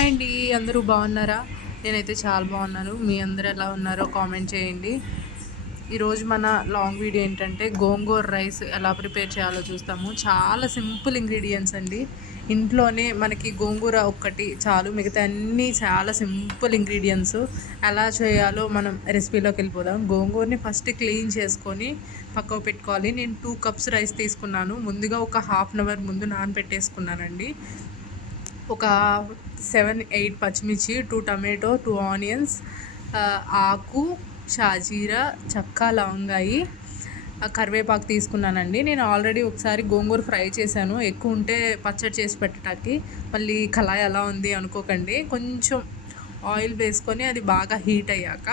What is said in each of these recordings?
Hi అండి అందరూ బాగున్నారా? నేనైతే చాలా బాగున్నాను. మీ అందరు ఎలా ఉన్నారో కామెంట్ చేయండి. ఈరోజు మన లాంగ్ వీడియో ఏంటంటే గోంగూర రైస్ ఎలా ప్రిపేర్ చేయాలో చూస్తాము. చాలా సింపుల్ ఇంగ్రీడియంట్స్ అండి. ఇంట్లోనే మనకి గోంగూర ఒక్కటి చాలు మిగతా అన్నీ చాలా సింపుల్ ఇంగ్రీడియంట్స్. ఎలా చేయాలో మనం రెసిపీలోకి వెళ్ళిపోదాం. గోంగూరని ఫస్ట్ క్లీన్ చేసుకొని పక్కకు పెట్టుకోవాలి. నేను టూ కప్స్ రైస్ తీసుకున్నాను. ముందుగా ఒక హాఫ్ అన్ అవర్ ముందు నానబెట్టేసుకున్నానండి. ఒక సెవెన్ ఎయిట్ పచ్చిమిర్చి టూ టమాటో టూ ఆనియన్స్ ఆకు షాజీరా చక్క లవంగాయి కరివేపాకు తీసుకున్నానండి. నేను ఆల్రెడీ ఒకసారి గోంగూర ఫ్రై చేశాను. ఎక్కువ ఉంటే పచ్చడి చేసి పెట్టడానికి మళ్ళీ కళాయి ఎలా ఉంది అనుకోకండి. కొంచెం ఆయిల్ వేసుకొని అది బాగా హీట్ అయ్యాక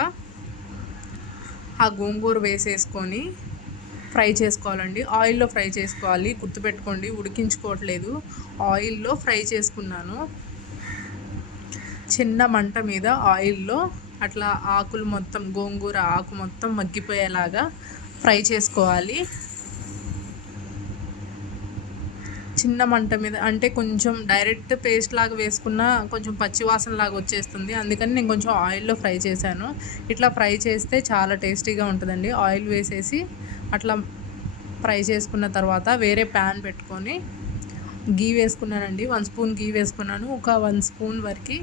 ఆ గోంగూర వేసేసుకొని ఫ్రై చేసుకోవాలండి. ఆయిల్లో ఫ్రై చేసుకోవాలి. గుర్తుపెట్టుకోండి ఉడికించుకోవట్లేదు. ఆయిల్లో ఫ్రై చేసుకున్నాను. చిన్న మంట మీద ఆయిల్లో అట్లా ఆకులు మొత్తం గోంగూర ఆకు మొత్తం మగ్గిపోయేలాగా ఫ్రై చేసుకోవాలి. చిన్న మంట మీద అంటే కొంచెం డైరెక్ట్ పేస్ట్ లాగా వేసుకున్న కొంచెం పచ్చివాసన లాగా వచ్చేస్తుంది. అందుకని నేను కొంచెం ఆయిల్లో ఫ్రై చేశాను. ఇట్లా ఫ్రై చేస్తే చాలా టేస్టీగా ఉంటుందండి. ఆయిల్ వేసేసి అట్లా ఫ్రై చేసుకున్న తర్వాత వేరే ప్యాన్ పెట్టుకొని గీ వేసుకున్నానండి. వన్ స్పూన్ గీ వేసుకున్నాను. ఒక వన్ స్పూన్ వరకు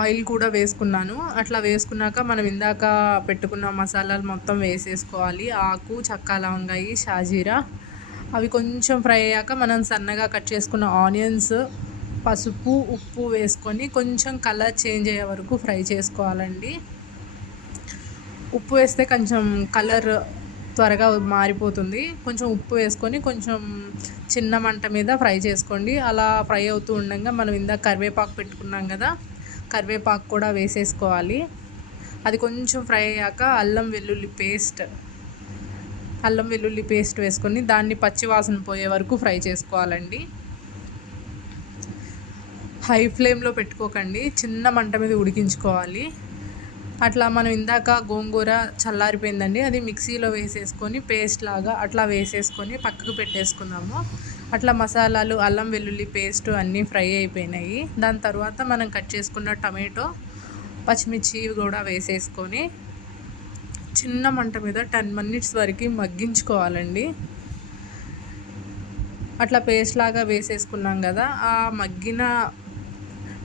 ఆయిల్ కూడా వేసుకున్నాను. అట్లా వేసుకున్నాక మనం ఇందాక పెట్టుకున్న మసాలాలు మొత్తం వేసేసుకోవాలి. ఆకు చక్క లవంగాయి షాజీరా అవి కొంచెం ఫ్రై అయ్యాక మనం సన్నగా కట్ చేసుకున్న ఆనియన్స్ పసుపు ఉప్పు వేసుకొని కొంచెం కలర్ చేంజ్ అయ్యే వరకు ఫ్రై చేసుకోవాలండి. ఉప్పు వేస్తే కొంచెం కలర్ త్వరగా మారిపోతుంది. కొంచెం ఉప్పు వేసుకొని కొంచెం చిన్న మంట మీద ఫ్రై చేసుకోండి. అలా ఫ్రై అవుతూ ఉండగా మనం ఇందాక కరివేపాకు పెట్టుకున్నాం కదా కరివేపాకు కూడా వేసేసుకోవాలి. అది కొంచెం ఫ్రై అయ్యాక అల్లం వెల్లుల్లి పేస్ట్ అల్లం వెల్లుల్లి పేస్ట్ వేసుకొని దాన్ని పచ్చివాసన పోయే వరకు ఫ్రై చేసుకోవాలండి. హై ఫ్లేమ్లో పెట్టుకోకండి. చిన్న మంట మీద ఉడికించుకోవాలి. అట్లా మనం ఇందాక గోంగూర చల్లారిపోయిందండి. అది మిక్సీలో వేసేసుకొని పేస్ట్ లాగా అట్లా వేసేసుకొని పక్కకు పెట్టేసుకుందాము. అట్లా మసాలాలు అల్లం వెల్లుల్లి పేస్ట్ అన్నీ ఫ్రై అయిపోయినాయి. దాని తర్వాత మనం కట్ చేసుకున్న టమాటో పచ్చిమిర్చి కూడా వేసేసుకొని చిన్న మంట మీద టెన్ మినిట్స్ వరకు మగ్గించుకోవాలండి. అట్లా పేస్ట్ లాగా వేసేసుకున్నాం కదా ఆ మగ్గిన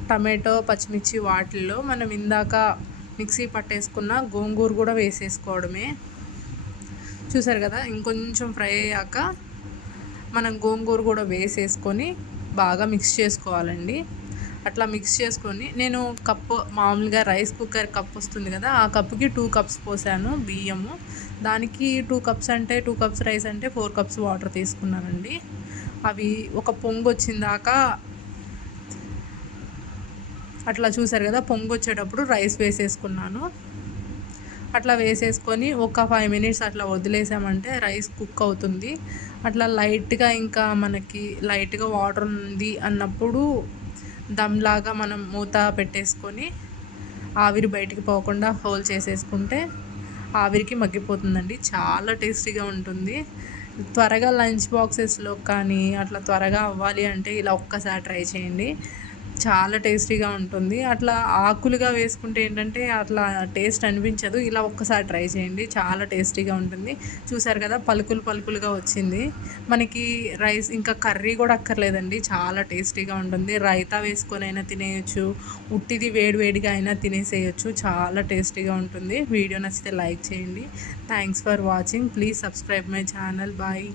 టమాటో పచ్చిమిర్చి వాటిల్లో మనం ఇందాక మిక్సీ పట్టేసుకున్న గోంగూర కూడా వేసేసుకోవడమే. చూసారు కదా ఇంకొంచెం ఫ్రై అయ్యాక మనం గోంగూర కూడా వేసేసుకొని బాగా మిక్స్ చేసుకోవాలండి. అట్లా మిక్స్ చేసుకొని నేను కప్పు మామూలుగా రైస్ కుక్కర్ కప్ వస్తుంది కదా ఆ కప్పుకి టూ కప్స్ పోసాను బియ్యము. దానికి టూ కప్స్ అంటే టూ కప్స్ రైస్ అంటే ఫోర్ కప్స్ వాటర్ తీసుకున్నానండి. అవి ఒక పొంగు వచ్చిందాక అట్లా చూసారు కదా పొంగు వచ్చేటప్పుడు రైస్ వేసేసుకున్నాను. అట్లా వేసేసుకొని ఒక ఫైవ్ మినిట్స్ అట్లా వదిలేసామంటే రైస్ కుక్ అవుతుంది. అట్లా లైట్గా ఇంకా మనకి లైట్గా వాటర్ ఉంది అన్నప్పుడు దమ్లాగా మనం మూత పెట్టేసుకొని ఆవిరి బయటికి పోకుండా హోల్ చేసేసుకుంటే ఆవిరికి మగ్గిపోతుందండి. చాలా టేస్టీగా ఉంటుంది. త్వరగా లంచ్ బాక్సెస్లో కానీ అట్లా త్వరగా అవ్వాలి అంటే ఇలా ఒక్కసారి ట్రై చేయండి. చాలా టేస్టీగా ఉంటుంది. అట్లా ఆకులుగా వేసుకుంటే ఏంటంటే అట్లా టేస్ట్ అనిపించదు. ఇలా ఒక్కసారి ట్రై చేయండి. చాలా టేస్టీగా ఉంటుంది. చూసారు కదా పలుకులు పలుకులుగా వచ్చింది. మనకి రైస్ ఇంకా కర్రీ కూడా అక్కర్లేదండి. చాలా టేస్టీగా ఉంటుంది. రైతా వేసుకొని అయినా తినేయచ్చు. ఉట్టిది వేడివేడిగా అయినా తినేసేయచ్చు. చాలా టేస్టీగా ఉంటుంది. వీడియో నచ్చితే లైక్ చేయండి. Thanks for watching please subscribe my channel bye